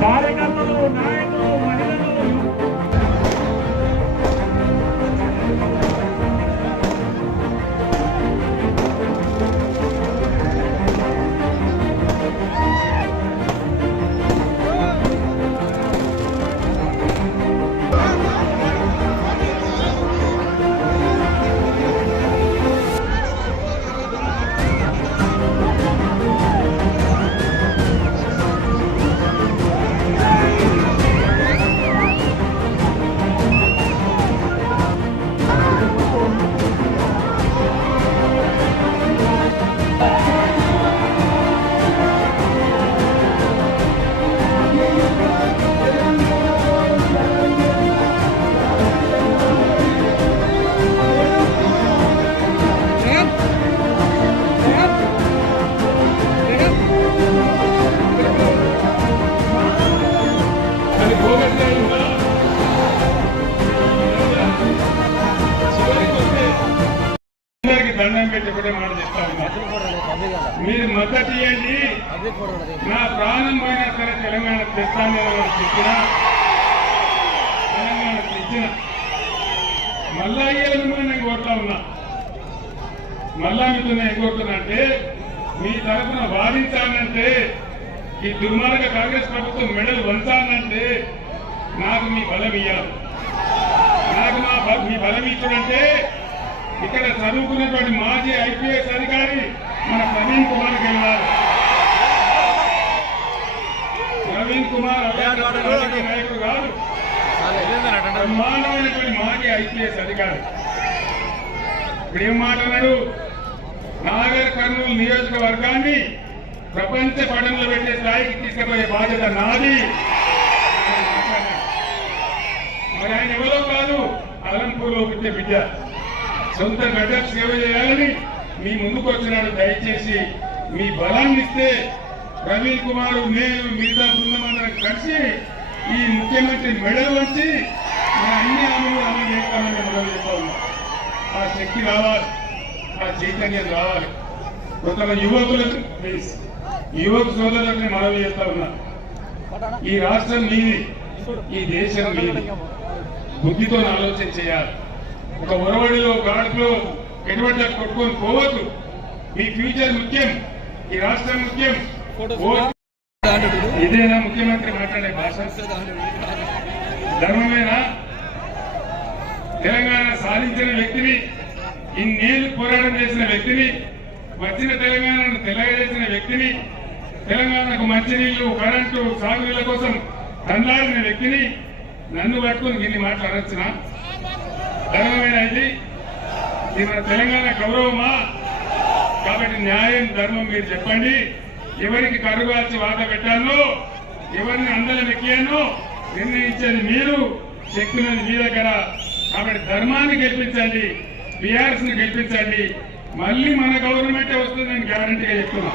కార్యకర్తలు నాయకులు మహిళలు దండం పెట్టి ఒకటే మాట చెప్తా ఉన్నా, మీరు మద్దతు ఇవ్వండి. నా ప్రాణం పోయినా సరే తెలంగాణ తెస్తాను తెచ్చిన తెలంగాణ తెచ్చిన మళ్ళా ఇయ్యాలని నేను కోరుతా ఉన్నా. మళ్ళా మీతో నేను కోరుతున్నా అంటే మీ తరఫున వాదించాలంటే ఈ దుర్మార్గ కాంగ్రెస్ ప్రభుత్వం మెడలు వంచాలంటే నాకు మీ బలం ఇవ్వాలి. నాకు మీ బలం ఇచ్చాడంటే ఇక్కడ చదువుకున్నటువంటి మాజీ ఐపీఎస్ అధికారి మన ప్రవీణ్ కుమార్కి వెళ్ళాలి. ప్రవీణ్ కుమార్ నాయకుడు కాదు, బ్రహ్మాండమైనటువంటి మాజీ ఐపీఎస్ అధికారి. ఇప్పుడు ఏం మాట్లాడాడు? నాగర్ కర్నూలు నియోజకవర్గాన్ని ప్రపంచ పటంలో పెట్టే స్థాయికి తీసుకుపోయే బాధ్యత నాది. మరి ఆయన ఎవరో కాదు, అలంపూర్లో పుట్టిన బిడ్డ. సొంత గడ్డకు సేవ చేయాలని మీ ముందుకు వచ్చినాడు. దయచేసి మీ బలాన్ని ఇస్తే ప్రవీణ్ కుమార్, నేను, మిగతా బృందమందరం కలిసి ఈ ముఖ్యమంత్రి మెడలు వచ్చి మన అన్ని హామీలు అమలు చేస్తామని మొదలు చెప్తా ఉన్నాం. ఆ శక్తి రావాలి, ఆ చైతన్యం రావాలి. కొంతమంది యువకులకు ప్లీజ్, యువక సోదరులకు మనవి చేస్తా ఉన్నా, ఈ రాష్ట్రం మీది, ఈ దేశం మీది. బుద్ధితో ఆలోచన చేయాలి. ఒక ఒరవడిలో గాడుపులో ఎటువంటి కొట్టుకొని పోవద్దు. మీ ఫ్యూచర్ ముఖ్యం, ఈ రాష్ట్రం ముఖ్యం. ఇదేనా ముఖ్యమంత్రి మాట్లాడే భాష? ధర్మమేనా? తెలంగాణ సాధించిన వ్యక్తిని, ఇన్నేళ్లు పోరాటం చేసిన వ్యక్తిని, వచ్చిన తెలంగాణను తెల్లగజేసిన వ్యక్తిని, తెలంగాణకు మంచినీళ్లు, కరెంటు, సాగునీళ్ల కోసం తండ్లాడిన వ్యక్తిని నన్ను పట్టుకుని ఇన్ని మాటలు అనొచ్చునా? ధర్మమైన ఇది మన తెలంగాణ గౌరవమా? కాబట్టి న్యాయం, ధర్మం మీరు చెప్పండి. ఎవరికి కరుగాల్చి వాద పెట్టాలో, ఎవరిని అందరం ఎక్కియానో నిర్ణయించేది మీరు, శక్తున్నది మీ దగ్గర. కాబట్టి ధర్మాన్ని గెలిపించండి, బీఆర్ఎస్ ని గెలిపించండి. మళ్ళీ మన గవర్నమెంటే వస్తుందని గ్యారంటీగా చెప్తున్నా.